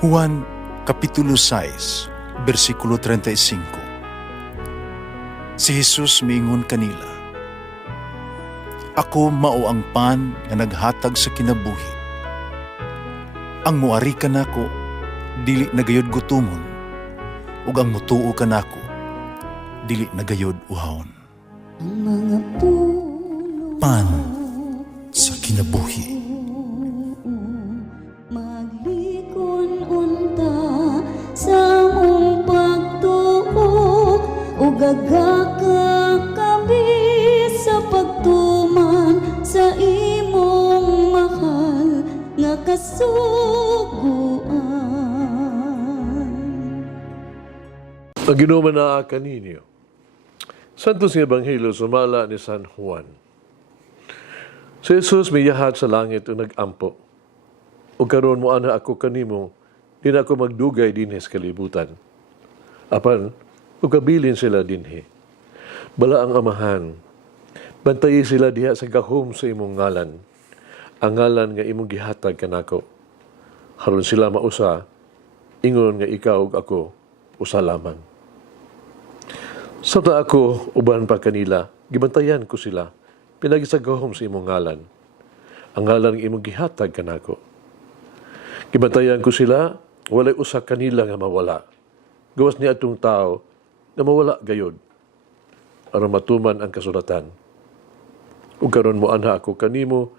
Juan Kapitulo 6, versikulo 35. Si Jesus miingon kanila, "Ako mao ang pan nga naghatag sa kinabuhi. Ang muari kanako dili nagayod gutomon, ug ang mutuo kanako dili nagayod uhawon." Ang mga puno Pan sa kinabuhi. maglikon unta sa mong pagtuo ug gagaka kami sa pagtuman sa imong mahal nga kasuguan. Ang ginuman na kaninyo. Santos nga Ebanghelyo sumala ni San Juan. Si Jesus miyahat sa langit o nag-ampo. O karon mo ana ako kanimo, di na ako magdugay dinhi sa kalibutan. Apan, ugabilin sila dinhi. Bala ang amahan. Bantayi sila diha sa gahom sa imong ngalan. Ang ngalan nga imong gihatag kanako. Haron sila mausa, ingon nga ikaw ug ako, usa lamang. Sabta ako, uban pa kanila, gibantayan ko sila, pinagisagahom sa imong ngalan. Ang ngalan ng imong gihatag kanako. Gibantayan ko sila, walay usa kanila nga mawala. Gawas ni atong tao nga mawala gayod. Aron matuman ang kasulatan. Ug karon mo anha ako kanimo,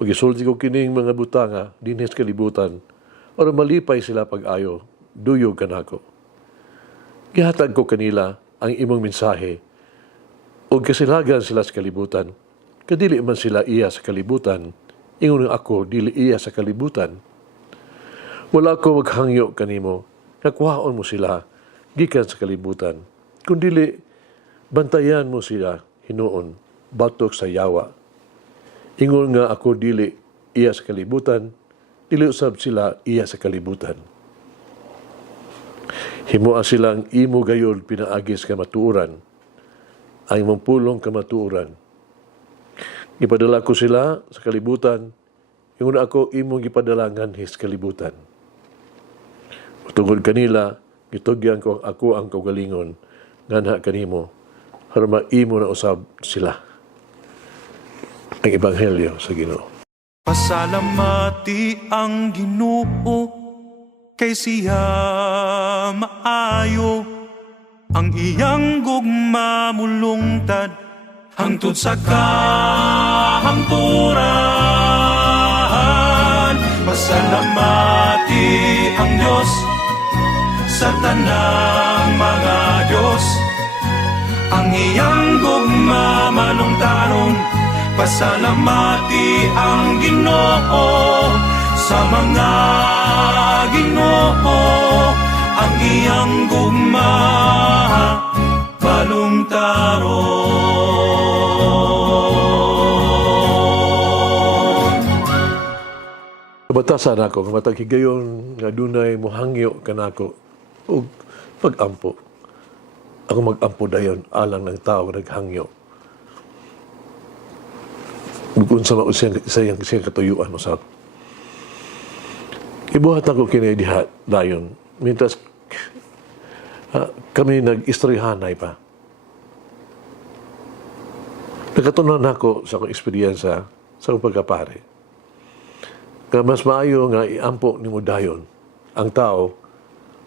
ug isulti ko kining mga butanga dinhi sa kalibutan, aron malipay sila pag-ayo, duyog kanako. Gihatag ko kanila ang imong mensahe, ug kasilagan sila sa kalibutan. Kadili man sila iya sa kalibutan, ingon ako dili iya sa kalibutan. Wala ko maghangyo kanimo, nakuhaon mo sila, gikan sa kalibutan. Kung dili, bantayan mo sila, hinuon, batok sa yawa. Ingon nga ako dili iya sa kalibutan, dili usab sila iya sa kalibutan. Himoa silang imo gayod pinaagis ka matuuran, ang imong pulong ka matuuran. Ipadala ko sila sa kalibutan, ingon ako imong gipadalangan his kalibutan. Tungod kanila, gitugyan ko ako ang kaugalingon, nganha kanimo, haron maimo na usab sila. Ang Ebanghelyo sa Ginoo. Pasalamati ang Ginoo kay siya maayo, ang iyang gugma mulungtad hangtod sa kahangturan. Pasalamati ang Diyos sa tanang mga Diyos, ang iyang gugma malungtaron. Pasalamati ang Ginoo sa mga Ginoo, ang iyang gugma malungtaron. Batasan ako, matag higayon nga dunay mohangyo kanako ug pag-ampo. Ako mag-ampo dayon alang ng tao nga naghangyo. Kung sa siyang katuyuan mo sa ibuhat ako kini diha dayon. Mintas kami nag-istoryahanay pa. Nakatunan ako sa akong eksperyensya sa akong pagkapare. Nga mas maayo nga iampo ni mo dayon ang tao,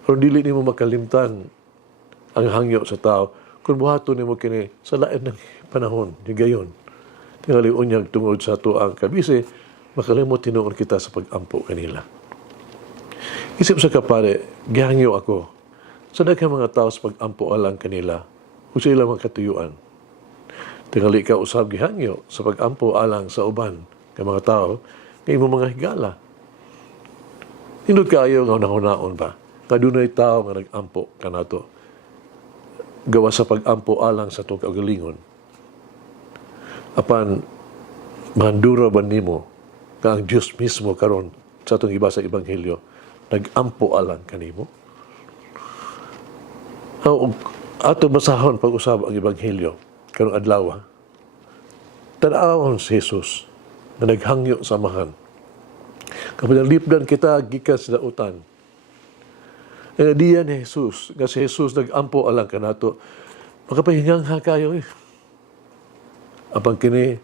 pero dili ni mo makalimtan ang hangyo sa tao kung buhaton ni mo kini sa lain ng panahon, ni gayon. Tingali unyag tungod sa tuang kabisi, makalimot tinuon kita sa pag-ampo kanila. Isip sa kapare, gihangyo ako. Sa daghang mga tao sa pag-ampo alang kanila, kung sila mga katuyuan. Tingali ka usab gihangyo sa pag-ampo alang sa uban ng mga tao, ng imong mga higala. Hindot kaayo nga nahunaon ba? Nga dunay tao nga nag-ampo kanato. Gawa sa pag-ampo alang sa itong kaugalingon. Apan, mandura ba nimo nga ang Diyos mismo karon sa itong iba sa Ebanghelyo, nag-ampo alang kanimo? Ato masahon pag-usab ang Ebanghelyo karong adlaw. Tanawon si Jesus na naghangyo sa amahan. Kapag nalipdan kita gikan sa dautan, Nga diyan ni Jesus, nga si Jesus nag-ampo alang ka nato. Makapahingang ha kayo eh. Apang kini,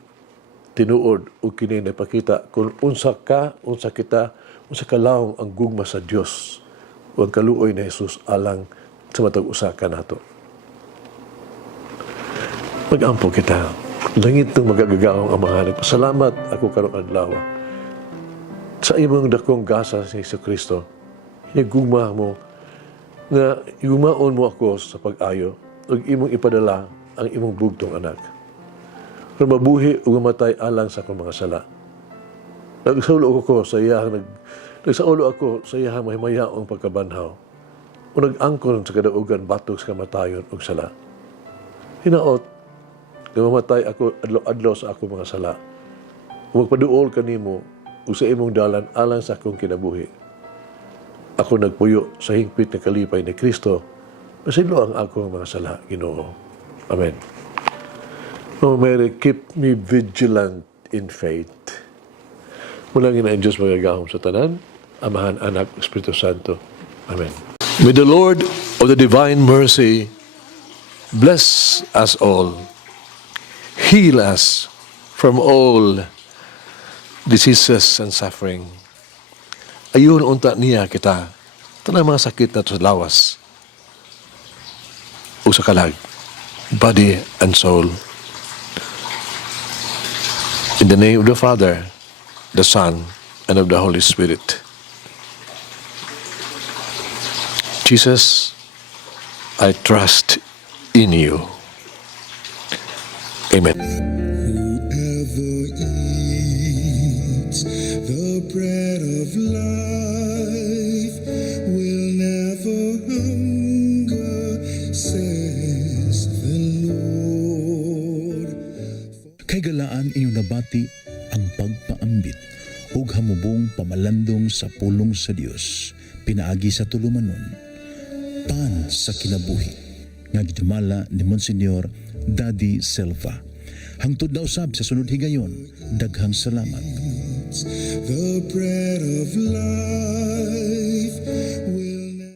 tinuod o kini napakita kung unsa ka, unsa kita, unsa kalawang ang gugma sa Dios o ang kaluoy ni Jesus alang sa matag usa ka nato. Mag-ampo kita. Langit ng magagagawang amahan. Salamat ako karong adlaw sa imong dakong gasa sa Kristo. Gugma mo nga igumaon mo ako sa pag-ayo ug imong ipadala ang imong bugtong anak. Kung mabuhi o mamatay alang sa akong mga sala. Nagsaulo ako sa iyang nagsaulo ako sa iyang mahimayaong pagkabanhaw. O nag-angkon sa kadaugan batok sa kamatayon ug sala. Hinaot nga mamatay ako adlaw-adlaw sa akong mga sala. Ug magpaduol kanimo ug sa imong dalan alang sa akong kinabuhi. Ako nagpuyo sa hingpit na kalipay ni Kristo. Pasilo ang akong mga sala, Ginoo. Amen. O Mary, keep me vigilant in faith. Mulang ina ang Diyos magagahom sa tanan, Amahan, Anak, Espiritu Santo. Amen. May the Lord of the divine mercy bless us all, heal us from all diseases and suffering. Ayun unta niya kita, tanang mga sakit na sa lawas, o sa kalag, body and soul. In the name of the Father, the Son, and of the Holy Spirit. Jesus, I trust in you. Amen. Whoever eats the bread of life will never hunger, says the Lord. Kay galaan inyong nabati ang pagpaambit ug hamubong pamalandong sa pulong sa Dios pinaagi sa tulumanon pan sa kinabuhi nga gidumala ni Monsignor Daddy Silva. Hangtod na usab sa sunod higayon, daghang salamat. The bread of life